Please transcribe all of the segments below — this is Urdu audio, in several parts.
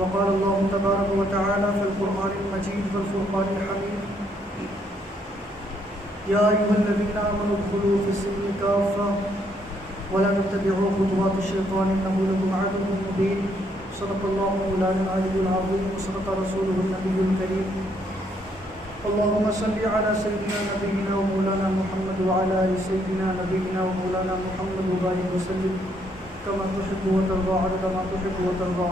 وقال الله تبارك وتعالى في القرآن المجيد والفرقان الحميد يا أيها الذين آمنوا ادخلوا في السلم كافة ولا تتبعوا خطوات الشيطان إنه لكم عدو مبين صدق الله مولانا العلي العظيم وصدق رسوله النبي الكريم اللهم صل على سيدنا نبينا ومولانا محمد وعلى آل سيدنا نبينا ومولانا محمد وبارك وسلم كما تحب وترضى عدد ما تحب وترضى.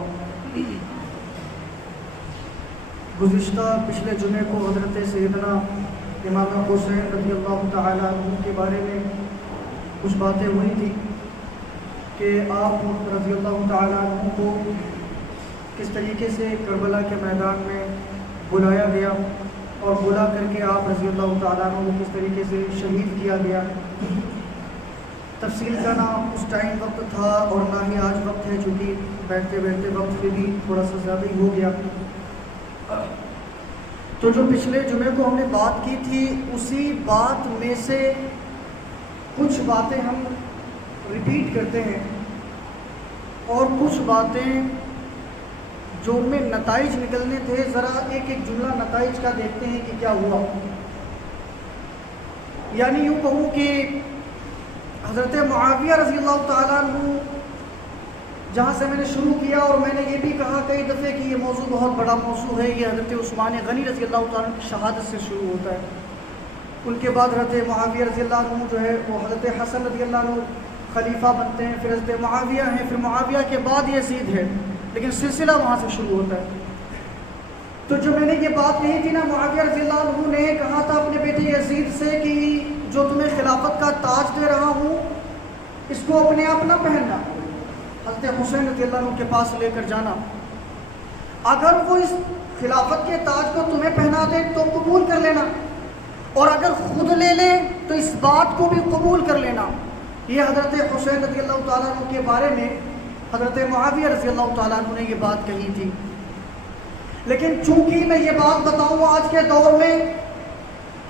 گزشتہ پچھلے جمعے کو حضرت سیدنا امام حسین رضی اللہ تعالیٰ عنہ کے بارے میں کچھ باتیں ہوئی تھی کہ آپ رضی اللہ تعالیٰ عنہ کو کس طریقے سے کربلا کے میدان میں بلایا گیا اور بلا کر کے آپ رضی اللہ تعالیٰ عنہ کو کس طریقے سے شہید کیا گیا. تفصیل کا نہ اس ٹائم وقت تھا اور نہ ہی آج وقت ہے، چونکہ بیٹھتے بیٹھتے وقت پہ بھی تھوڑا سا زیادہ ہی ہو گیا. تو جو پچھلے جمعے کو ہم نے بات کی تھی اسی بات میں سے کچھ باتیں ہم ریپیٹ کرتے ہیں اور کچھ باتیں جو ان میں نتائج نکلنے تھے ذرا ایک ایک جملہ نتائج کا دیکھتے ہیں کہ کیا ہوا. یعنی یوں کہوں کہ حضرت معاویہ رضی اللہ تعالیٰ عنہ جہاں سے میں نے شروع کیا اور میں نے یہ بھی کہا کئی دفعے کہ یہ موضوع بہت بڑا موضوع ہے، یہ حضرت عثمان غنی رضی اللہ تعالیٰ عنہ کی شہادت سے شروع ہوتا ہے. ان کے بعد حضرت معاویہ رضی اللہ عنہ جو ہے وہ حضرت حسن رضی اللہ عنہ خلیفہ بنتے ہیں، پھر حضرت معاویہ ہیں، پھر معاویہ کے بعد یزید ہے، لیکن سلسلہ وہاں سے شروع ہوتا ہے. تو جو میں نے یہ بات کہی تھی نا، معاویہ رضی اللہ عنہ نے کہا تھا اپنے بیٹے یزید سے کہ جو تمہیں خلافت کا تاج دے رہا ہوں اس کو اپنے آپ نہ پہننا، حضرت حسین رضی اللہ عنہ کے پاس لے کر جانا. اگر وہ اس خلافت کے تاج کو تمہیں پہنا دے تو قبول کر لینا، اور اگر خود لے لیں تو اس بات کو بھی قبول کر لینا. یہ حضرت حسین رضی اللہ تعالیٰ عنہ کے بارے میں حضرت معاویہ رضی اللہ تعالیٰ عنہ نے یہ بات کہی تھی. لیکن چونکہ میں یہ بات بتاؤں آج کے دور میں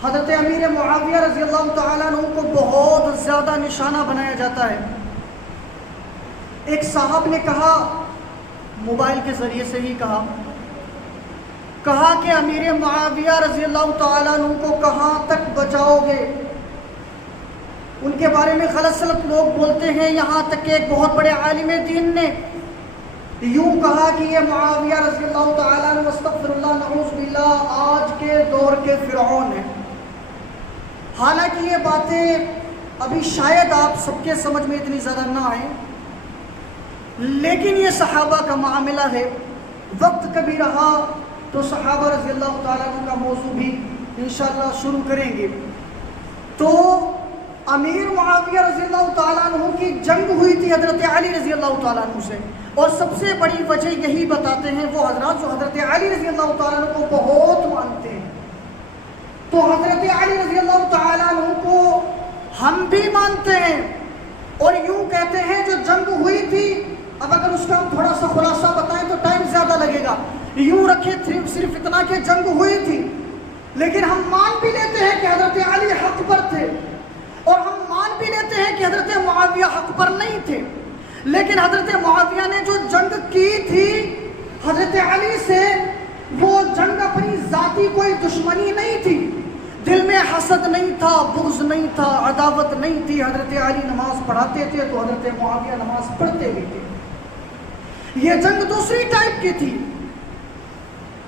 حضرت امیر معاویہ رضی اللہ تعالیٰ عنہ کو بہت زیادہ نشانہ بنایا جاتا ہے. ایک صاحب نے کہا، موبائل کے ذریعے سے ہی کہا کہ امیر معاویہ رضی اللہ تعالیٰ عنہ کو کہاں تک بچاؤ گے. ان کے بارے میں غلط سلط لوگ بولتے ہیں، یہاں تک کہ ایک بہت بڑے عالم دین نے یوں کہا کہ یہ معاویہ رضی اللہ تعالیٰ عنہ استغفر اللہ نعوذ باللہ آج کے دور کے فرعون ہیں. حالانکہ یہ باتیں ابھی شاید آپ سب کے سمجھ میں اتنی زیادہ نہ آئیں، لیکن یہ صحابہ کا معاملہ ہے. وقت کبھی رہا تو صحابہ رضی اللہ تعالیٰ عنہ کا موضوع بھی انشاءاللہ شروع کریں گے. تو امیر معاویہ رضی اللہ تعالیٰ عنہ کی جنگ ہوئی تھی حضرت علی رضی اللہ تعالیٰ عنہ سے، اور سب سے بڑی وجہ یہی بتاتے ہیں وہ حضرات جو حضرت علی رضی اللہ تعالیٰ عنہ کو بہت مانتے ہیں. تو حضرت علی رضی اللہ تعالیٰ عنہ کو ہم بھی مانتے ہیں اور یوں کہتے ہیں جو جنگ ہوئی تھی، اب اگر اس کا ہم تھوڑا سا خلاصہ بتائیں تو ٹائم زیادہ لگے گا. یوں رکھے صرف اتنا کہ جنگ ہوئی تھی، لیکن ہم مان بھی لیتے ہیں کہ حضرت علی حق پر تھے، اور ہم مان بھی لیتے ہیں کہ حضرت معاویہ حق پر نہیں تھے. لیکن حضرت معاویہ نے جو جنگ کی تھی حضرت علی سے، وہ جنگ اپنی ذاتی کوئی دشمنی نہیں تھی، دل میں حسد نہیں تھا، بغض نہیں تھا، عداوت نہیں تھی. حضرت علی نماز پڑھاتے تھے تو حضرت معاویہ نماز پڑھتے بھی تھے. یہ جنگ دوسری ٹائپ کی تھی.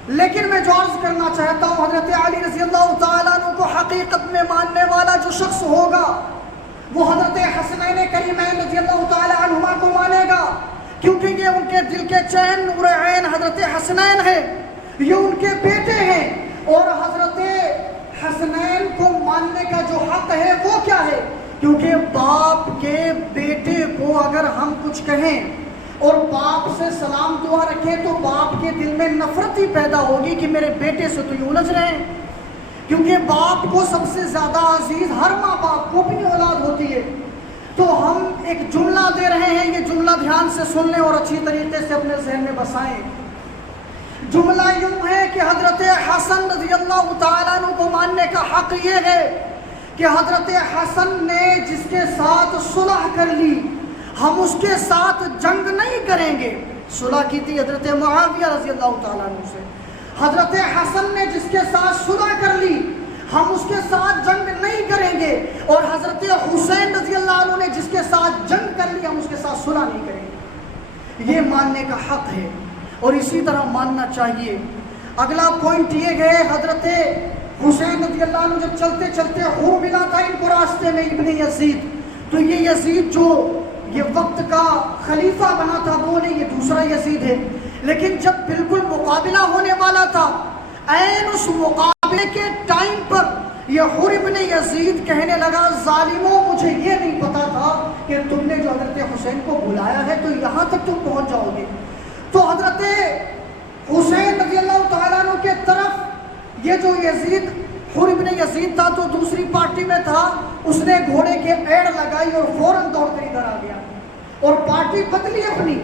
لیکن میں جو عرض کرنا چاہتا ہوں، حضرت علی رضی اللہ تعالیٰ عنہ کو حقیقت میں ماننے والا جو شخص ہوگا وہ حضرت حسنین کریمین رضی اللہ تعالیٰ عنہما کو مانے گا، کیونکہ یہ ان کے دل کے چین نور عین حضرت حسنین ہے، یہ ان کے بیٹے ہیں. اور حضرت حسنین کو ماننے کا جو حق ہے وہ کیا ہے؟ کیونکہ باپ کے بیٹے کو اگر ہم کچھ کہیں اور باپ سے سلام دعا رکھیں تو باپ کے دل میں نفرت ہی پیدا ہوگی کہ میرے بیٹے سے تو یہ الجھ رہے ہیں. کیونکہ باپ کو سب سے زیادہ عزیز ہر ماں باپ کو اپنی اولاد ہوتی ہے. تو ہم ایک جملہ دے رہے ہیں، یہ جملہ دھیان سے سن لیں اور اچھی طریقے سے اپنے ذہن میں بسائیں. جملہ یوں ہے کہ حضرت حسن رضی اللہ تعالیٰ عنہ کو ماننے کا حق یہ ہے کہ حضرت حسن نے جس کے ساتھ صلح کر لی، ہم اس کے ساتھ جنگ نہیں کریں گے. صلح کی تھی حضرت معاویہ رضی اللہ تعالیٰ عنہ سے. حضرت حسن نے جس کے ساتھ صلح کر لی ہم اس کے ساتھ جنگ نہیں کریں گے, اور حضرت حسین رضی اللہ عنہ نے جس کے ساتھ جنگ کر لی ہم اس کے ساتھ صلح نہیں کریں گے. یہ ماننے کا حق ہے اور اسی طرح ماننا چاہیے. اگلا پوائنٹ یہ ہے, حضرت حسین رضی اللہ عنہ جب چلتے چلتے ہو ملا تھا ان کو راستے میں ابن یزید, تو یہ یزید جو یہ وقت کا خلیفہ بنا تھا وہ نہیں, یہ دوسرا یزید ہے. لیکن جب بالکل مقابلہ ہونے والا تھا, عین اس مقابلے کے ٹائم پر یہ حر ابن یزید کہنے لگا, ظالموں مجھے یہ نہیں پتا تھا کہ تم نے جو حضرت حسین کو بلایا ہے تو یہاں تک تم پہنچ جاؤ گے. تو حضرت حسین رضی اللہ تعالیٰ عنہ کے طرف یہ جو یزید حر ابن یزید تھا تو دوسری پارٹی میں تھا, اس نے گھوڑے کے ایڑ لگائی اور فوراً دوڑ کر ادھر آ گیا اور پارٹی بدلی اپنی,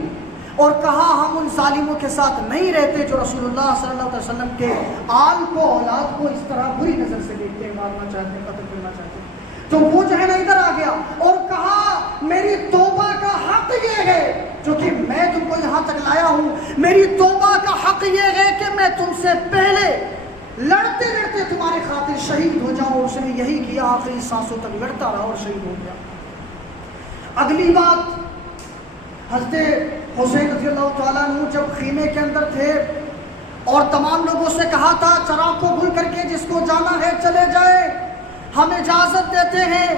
اور کہا ہم ان ظالموں کے ساتھ نہیں رہتے جو رسول اللہ صلی اللہ علیہ وسلم کے آل کو اولاد کو اس طرح بری نظر سے دیکھتے ہیں, مارنا چاہتے ہیں, قتل کرنا چاہتے ہیں. تو وہ جو ہے نا ادھر آ گیا اور کہا میری توبہ کا حق یہ ہے, جو کہ میں تم کو یہاں تک لایا ہوں, میری توبہ کا حق یہ ہے کہ میں تم سے پہلے لڑتے لڑتے تمہاری خاطر شہید ہو جاؤں. اس نے یہی کیا, آخری سانسوں تک لڑتا رہا اور شہید ہو گیا. اگلی بات, حضرت حسین رضی اللہ تعالیٰ عنہ جب خیمے کے اندر تھے اور تمام لوگوں سے کہا تھا چراغ کو بھول کر کے جس کو جانا ہے چلے جائے, ہم اجازت دیتے ہیں,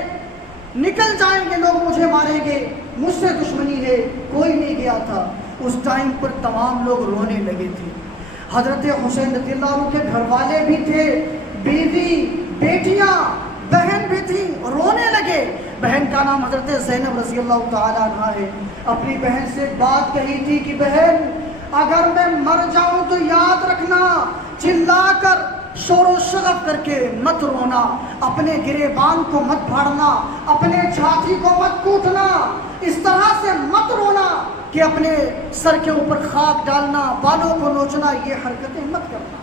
نکل جائیں گے لوگ مجھے ماریں گے, مجھ سے دشمنی ہے, کوئی نہیں گیا تھا. اس ٹائم پر تمام لوگ رونے لگے تھے. حضرت حسین رضی اللہ عنہ کے گھر والے بھی تھے, بیوی, بیٹیاں, بہن بھی تھی, رونے لگے. بہن کا نام حضرت زینب رضی اللہ تعالیٰ عنہ ہے. اپنی بہن سے بات کہی تھی کہ بہن اگر میں مر جاؤں تو یاد رکھنا, چلا کر شور و شغف کر کے مت رونا, اپنے گریبان کو مت پھاڑنا, اپنے چھاتی کو مت کوٹنا, اس طرح سے مت رونا کہ اپنے سر کے اوپر خاک ڈالنا, بالوں کو نوچنا, یہ حرکتیں مت کرنا.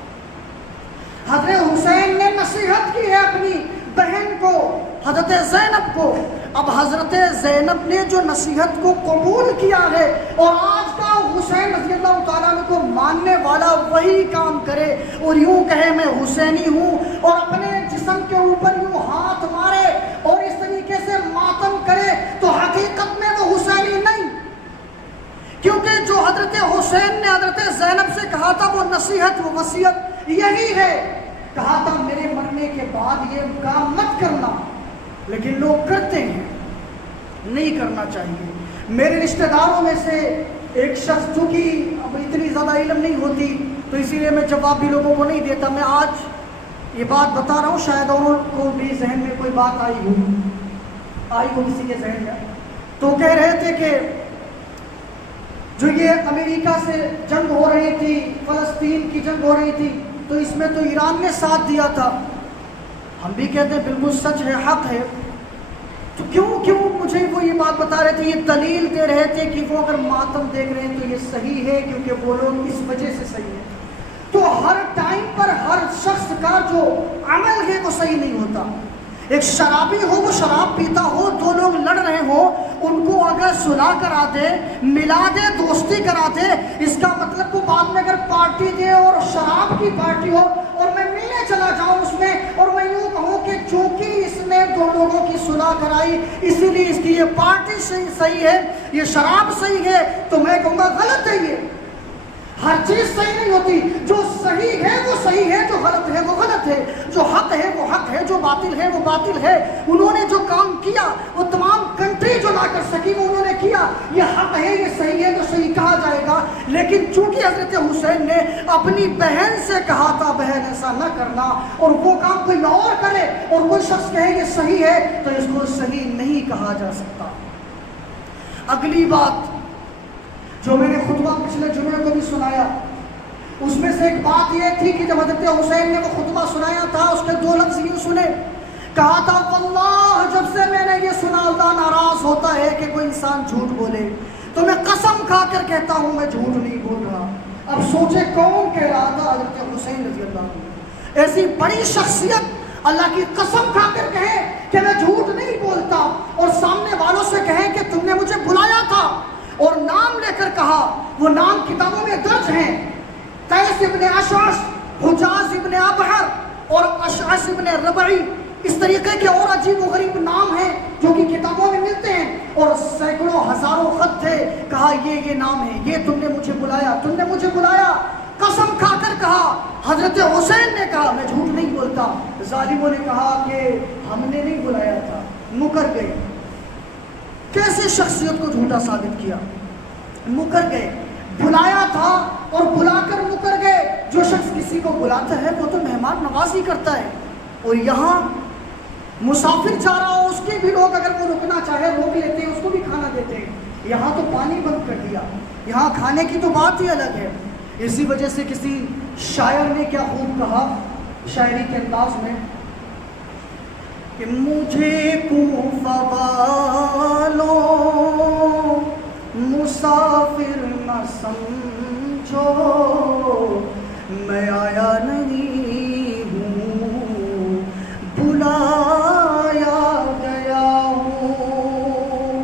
حضرت حسین نے نصیحت کی ہے اپنی بہن کو, حضرت زینب کو. اب حضرت زینب نے جو نصیحت کو قبول کیا ہے اور آج کا حسین رضی اللہ تعالیٰ عنہ کو ماننے والا وہی کام کرے اور یوں کہے میں حسینی ہوں, اور اپنے جسم کے اوپر یوں ہاتھ مارے اور اس طریقے سے ماتم کرے, تو حقیقت میں وہ حسینی نہیں. کیونکہ جو حضرت حسین نے حضرت زینب سے کہا تھا وہ نصیحت, وہ وصیت یہی ہے. کہا تھا میرے مرنے کے بعد یہ کام مت کرنا, لیکن لوگ کرتے ہیں, نہیں کرنا چاہیے. میرے رشتہ داروں میں سے ایک شخص, چونکہ اب اتنی زیادہ علم نہیں ہوتی تو اسی لیے میں جواب بھی لوگوں کو نہیں دیتا, میں آج یہ بات بتا رہا ہوں, شاید اوروں کو بھی ذہن میں کوئی بات آئی ہو کسی کے ذہن میں. تو کہہ رہے تھے کہ جو یہ امریکہ سے جنگ ہو رہی تھی, فلسطین کی جنگ ہو رہی تھی, تو اس میں تو ایران نے ساتھ دیا تھا. ہم بھی کہتے ہیں بالکل سچ ہے, حق ہے. تو کیوں مجھے وہ یہ بات بتا رہے تھے, یہ دلیل دے رہے تھے کہ وہ اگر ماتم دیکھ رہے ہیں تو یہ صحیح ہے کیونکہ وہ لوگ اس وجہ سے صحیح ہے. تو ہر ٹائم پر ہر شخص کا جو عمل ہے وہ صحیح نہیں ہوتا. ایک شرابی ہو, وہ شراب پیتا ہو, دو لوگ لڑ رہے ہوں, ان کو اگر صلح کرا دے, ملا دے, دوستی کرا دے, اس کا مطلب وہ بعد میں اگر پارٹی دے اور شراب کی پارٹی ہو اور میں ملنے چلا جاؤں اس میں اور میں یوں کہوں کہ چونکہ اس نے دو لوگوں کی صلح کرائی اسی لیے اس کی یہ پارٹی صحیح ہے, یہ شراب صحیح ہے, تو میں کہوں گا غلط ہے. یہ ہر چیز صحیح نہیں ہوتی. جو صحیح ہے وہ صحیح ہے, جو غلط ہے وہ غلط ہے, جو حق ہے وہ حق ہے, جو باطل ہے وہ باطل ہے. انہوں نے جو کام کیا وہ تمام کنٹری جو لا کر سکی وہ انہوں نے کیا, یہ حق ہے, یہ صحیح ہے, تو صحیح کہا جائے گا. لیکن چونکہ حضرت حسین نے اپنی بہن سے کہا تھا بہن ایسا نہ کرنا, اور وہ کام کوئی اور کرے اور کوئی شخص کہے یہ صحیح ہے, تو اس کو صحیح نہیں کہا جا سکتا. اگلی بات جو میں نے خطبہ پچھلے جمعے کو بھی سنایا, اس میں سے ایک بات یہ تھی کہ جب حضرت حسین نے وہ خطبہ سنایا تھا اس کے دو لفظ یوں سنے, کہا تھا واللہ جب سے میں نے یہ سنا اللہ ناراض ہوتا ہے کہ کوئی انسان جھوٹ بولے, تو میں قسم کھا کر کہتا ہوں میں جھوٹ نہیں بول رہا. اب سوچے کون کہہ رہا تھا, حضرت حسین رضی اللہ عنہ. ایسی بڑی شخصیت اللہ کی قسم کھا کر کہے کہ میں جھوٹ نہیں بولتا, اور سامنے والوں سے کہیں کہ تم نے مجھے بلایا تھا, اور نام لے کر کہا، وہ نام کتابوں میں درج ہیں، قیس ابن اشعث، حجاز ابن ابحر اور اشعث ابن ربعی، اس طریقے کے اور عجیب و غریب نام ہیں جو کہ کتابوں میں ملتے ہیں، اور سینکڑوں ہزاروں خط تھے، کہا یہ نام ہے، یہ تم نے مجھے بلایا، تم نے مجھے بلایا۔ قسم کھا کر کہا، حضرت حسین نے کہا میں جھوٹ نہیں بولتا، ظالموں نے کہا کہ ہم نے نہیں بلایا تھا، مکر گئے۔ کیسے شخصیت کو جھوٹا ثابت کیا، مکر گئے، بلایا تھا اور بلا کر مکر گئے۔ جو شخص کسی کو بلاتا ہے وہ تو مہمان نوازی کرتا ہے، اور یہاں مسافر جا رہا ہو اس کے بھی لوگ اگر وہ رکنا چاہے روک لیتے ہیں، اس کو بھی کھانا دیتے ہیں۔ یہاں تو پانی بند کر دیا، یہاں کھانے کی تو بات ہی الگ ہے۔ اسی وجہ سے کسی شاعر نے کیا خوب کہا شاعری کے انداز میں کہ مجھے کوفہ والوں مسافر نہ سمجھو، میں آیا نہیں ہوں، بلایا گیا ہوں،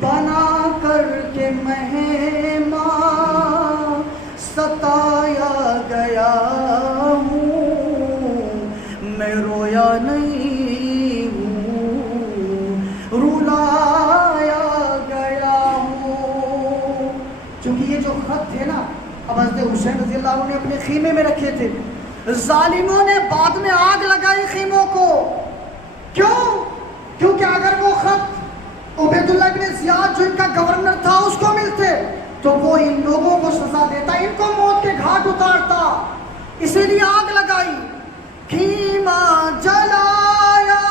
بنا کر کے مہمان ستایا گیا ہوں، میں رویا نہیں ہوں، رلایا گیا ہوں۔ چونکہ یہ جو خط تھے نا، اب حضرت حسین رضی اللہ عنہ نے اپنے خیمے میں رکھے تھے، ظالموں نے بعد میں آگ لگائی خیموں کو۔ کیوں؟ کیونکہ اگر وہ خط عبید اللہ بن زیاد جو ان کا گورنر تھا اس کو ملتے تو وہ ان لوگوں کو سزا دیتا، ان کو موت کے گھاٹ اتارتا، اسی لیے آگ لگائی۔ خیمہ جلایا،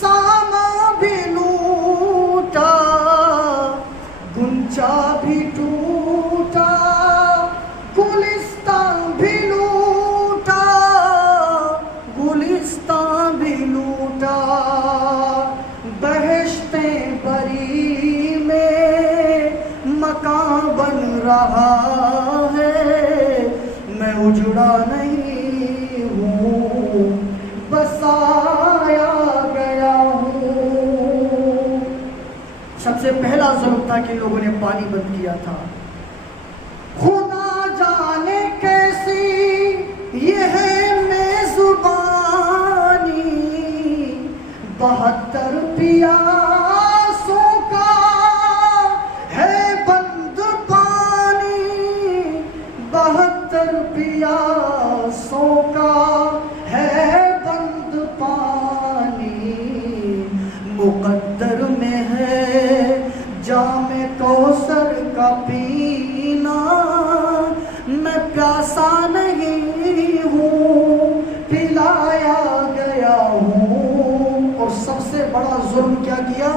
ساما بھی لوٹا، گنچا بھی ٹوٹا، گلستان بھی لوٹا، گلستان بھی لوٹا، بہشتیں بری میں مکان بن رہا ہے، میں اجڑا نہیں ہوں، بسایا گیا ہوں۔ سب سے پہلا ظلم تھا کہ لوگوں نے پانی بند کیا تھا۔ خدا جانے کیسی یہ ہے میزبانی، 72 پیاسوں کا ہے بند پانی، 72 پیاسوں کا ہے بند پانی، مقدر میں ہے جام کوثر کا پینا، میں پیاسا نہیں ہوں، پلایا گیا ہوں۔ اور سب سے بڑا ظلم کیا کیا؟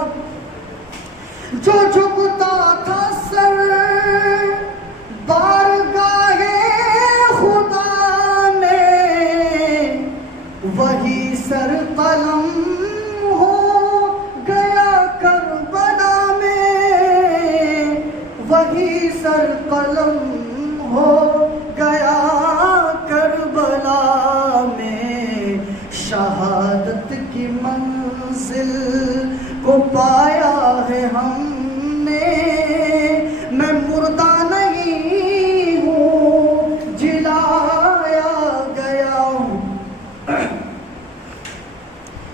جو جھکتا تھا سر بارگاہ خدا میں، وہی سر قلم ہو گیا کربلا میں، وہی سر قلم ہو گیا کربلا میں، شہادت کی منزل کو پایا ہے ہم نے، میں مردہ نہیں ہوں، جلایا گیا ہوں۔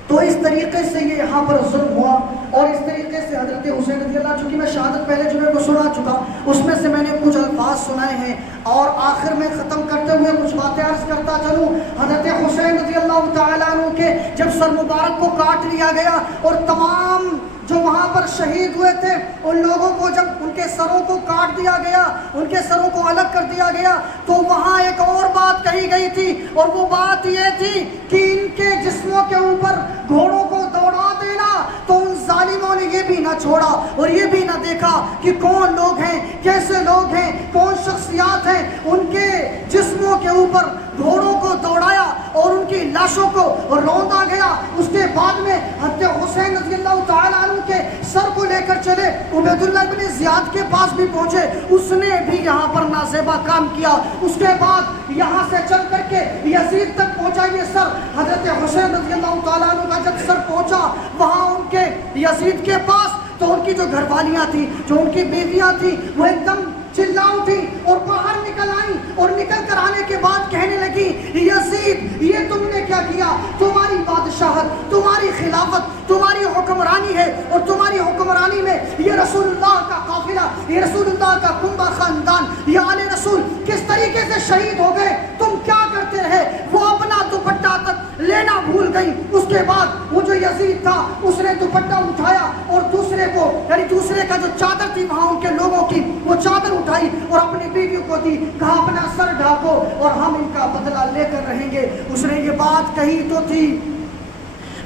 تو اس طریقے سے یہ یہاں پر ظلم ہوا، اور اس طریقے سے حضرت حسین رضی اللہ، چونکہ میں شہادت پہلے جمعے کو سنا چکا، اس میں سے میں نے کچھ الفاظ سنائے ہیں، اور آخر میں ختم کرتے ہوئے کچھ باتیں عرض کرتا چلوں۔ حضرت حسین رضی اللہ تعالیٰ عنہ کے جب سر مبارک کو کاٹ لیا گیا اور تمام جو وہاں پر شہید ہوئے تھے ان لوگوں کو جب ان کے سروں کو کاٹ دیا گیا، ان کے سروں کو الگ کر دیا گیا، تو وہاں ایک اور بات کہی گئی تھی، اور وہ بات یہ تھی کہ ان کے جسموں کے اوپر گھوڑوں کو دوڑا دینا۔ تو ان ظالموں نے یہ بھی نہ چھوڑا اور یہ بھی نہ دیکھا کہ کون لوگ ہیں، کیسے لوگ ہیں، کون شخصیات ہیں، ان کے جسموں کے اوپر گھوڑوں کو دوڑایا اور ان کی لاشوں کو روندا گیا۔ اس کے بعد میں حضرت حسین رضی اللہ تعالیٰ عنہ کے سر کو لے کر چلے عبید اللہ بن زیاد کے پاس بھی پہنچے، اس نے بھی یہاں پر نازیبا کام کیا۔ اس کے بعد یہاں سے چل کر کے یزید تک پہنچا یہ سر۔ حضرت حسین رضی اللہ تعالیٰ عنہ کا جب سر پہنچا وہاں ان کے یزید کے پاس تو ان کی جو گھر والیاں تھیں، جو ان کی بیویاں تھیں، وہ ایک دم چلا اٹھی اور باہر نکل آئی، اور نکل کر آنے کے بعد کہنے لگی یزید یہ تم نے کیا کیا؟ تمہاری بادشاہت، تمہاری خلافت، تمہاری حکمرانی ہے، اور تمہاری حکمرانی میں یہ رسول اللہ کا قافلہ، یہ رسول اللہ کا کنبہ خاندان، یہ آل رسول کس طریقے سے شہید ہو گئے، تم کیا کرتے رہے؟ وہ اپنا دوپٹہ تک لینا بھول گئی۔ اس کے بعد وہ جو یزید تھا اس نے دوپٹہ اٹھایا اور دوسرے کو، یعنی دوسرے کا جو چادر تھی وہاں ان کے لوگوں کی، وہ چادر اٹھائی اور اپنی بیوی کو دی، کہا اپنا سر ڈھانپو اور ہم ان کا بدلہ لے کر رہیں گے۔ اس نے یہ بات کہی تو تھی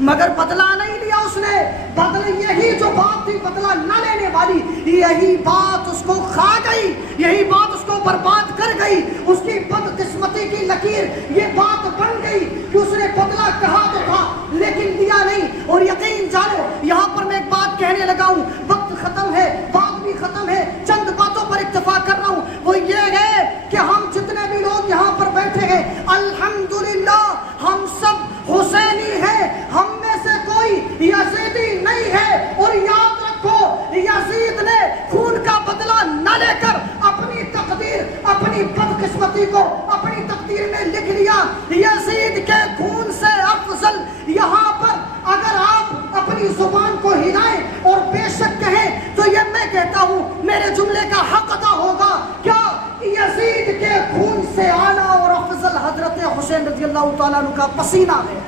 مگر بدلہ نہیں لیا اس نے، بدلہ یہی جو بات تھی بدلہ نہ لینے والی، یہی بات اس کو کھا گئی، یہی بات اس کو برباد کر گئی، اس کی بدقسمتی کی لکیر یہ بات بن گئی کہ اس نے بدلہ کہا تو تھا لیکن لیا نہیں۔ اور یقین جانو یہاں پر میں ایک بات کہنے لگا ہوں، وقت ختم ہے، بات بھی ختم ہے، چند باتوں پر اکتفا کر رہا ہوں، وہ یہ ہے کہ ہم جتنے بھی لوگ یہاں پر بیٹھے ہیں الحمدللہ ہم سب حسینی ہیں، ہم میں سے کوئی یزیدی نہیں ہے۔ اور یاد رکھو یزید نے خون کا بدلہ نہ لے کر اپنی تقدیر، اپنی بدقسمتی کو اپنی تقدیر میں لکھ لیا۔ یزید کے خون سے افضل یہاں پر اگر آپ اپنی زبان کو ہلائیں اور بے شک کہیں تو یہ میں کہتا ہوں میرے جملے کا حق ادا ہوگا، کیا یزید کے خون سے اعلیٰ اور افضل حضرت حسین رضی اللہ تعالیٰ عنہ کا پسینہ ہے۔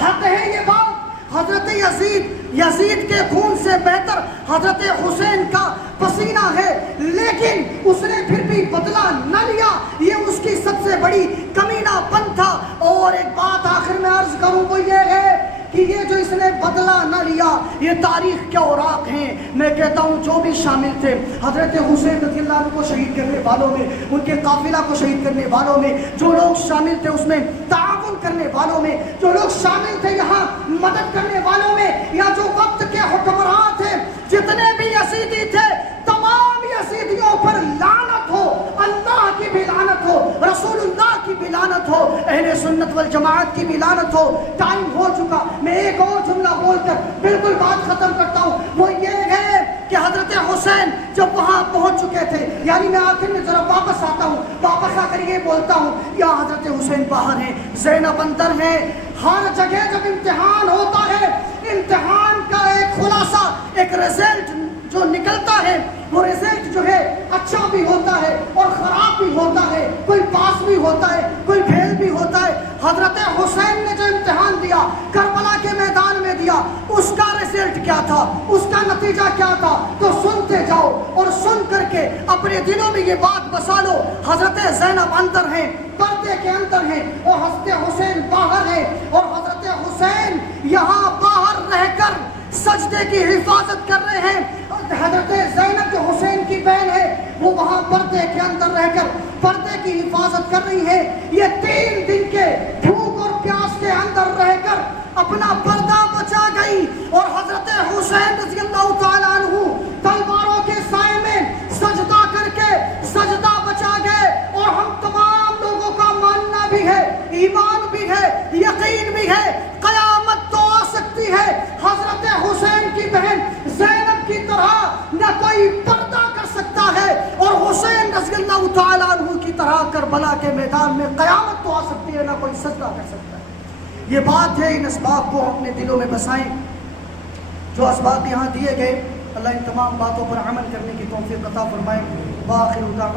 حق ہے یہ بات، حضرت یزید کے خون سے بہتر حضرت حسین کا پسینہ ہے، لیکن اس نے پھر بھی بدلہ نہ لیا، یہ اس کی سب سے بڑی کمینہ پن تھا۔ اور ایک بات آخر میں عرض کروں وہ یہ ہے کہ یہ جو اس نے بدلہ نہ لیا یہ تاریخ کے اوراق ہیں۔ میں کہتا ہوں جو بھی شامل تھے حضرت حسین رضی اللہ عنہ کو شہید کرنے والوں میں، ان کے قافلہ کو شہید کرنے والوں میں جو لوگ شامل تھے، اس میں تعاون کرنے والوں میں جو لوگ شامل تھے، یہاں مدد کرنے والوں میں، یا جو وقت کے حکمران تھے، جتنے بھی یزیدی تھے، تمام یزیدیوں پر لعنت ہو، اللہ کی بھی لعنت ہو، رسول اللہ کی بھی لعنت ہو، اہل سنت والجماعت کی بھی لعنت ہو۔ ٹائم ہو چکا، میں ایک اور جملہ بول کر بالکل بات ختم کرتا ہوں، وہ یہ ہے کہ حضرت حسین جب وہاں پہنچ چکے تھے، یعنی میں آخر میں ذرا واپس آتا ہوں، واپس آ کر یہ بولتا ہوں یا حضرت حسین باہر ہیں، زینب اندر ہے۔ ہر جگہ جب امتحان ہوتا ہے، امتحان کا ایک خلاصہ، ایک رزلٹ جو نکلتا ہے، وہ رزلٹ جو ہے اچھا بھی ہوتا ہے اور خراب بھی ہوتا ہے، کوئی پاس بھی ہوتا ہے، کوئی فیل بھی ہوتا ہے۔ حضرت حسین نے جو امتحان دیا کربلا کے میدان میں دیا، اس کا رزلٹ کیا تھا، اس کا نتیجہ کیا تھا، تو سنتے جاؤ اور سن کر کے اپنے دلوں میں یہ بات بسا لو۔ حضرت زینب اندر ہیں، پردے کے اندر ہیں، اور حضرت حسین باہر ہیں، اور حضرت حسین یہاں باہر رہ کر سجدے کی حفاظت کر رہے ہیں۔ حضرت زینب جو حسین کی بہن ہے وہ وہاں پردے کے اندر رہ کر پردے کی حفاظت کر رہی ہے۔ یہ 3 دن کے بھوک اور پیاس کے اندر رہ کر اپنا پردہ بچا گئی، اور حضرت حسین رضی اللہ تعالیٰ عنہ تلواروں کے سائے میں سجدہ کر کے سجدہ بچا گئے۔ اور ہم تمام لوگوں کا ماننا بھی ہے، ایمان بھی ہے، یقین بھی ہے، قیامت تو آ سکتی ہے، حضرت حسین کی بہن زینب کی طرح نہ کوئی پردہ کر سکتا ہے، اور حسین رضی اللہ تعالیٰ عنہ کی طرح کربلا کے میدان میں قیامت تو آ سکتی ہے، نہ کوئی سجدہ کر سکتا ہے۔ یہ بات ہے، ان اسباب کو اپنے دلوں میں بسائیں جو اسباب یہاں دیے گئے۔ اللہ ان تمام باتوں پر عمل کرنے کی توفیق عطا فرمائے۔ وآخر دعوانا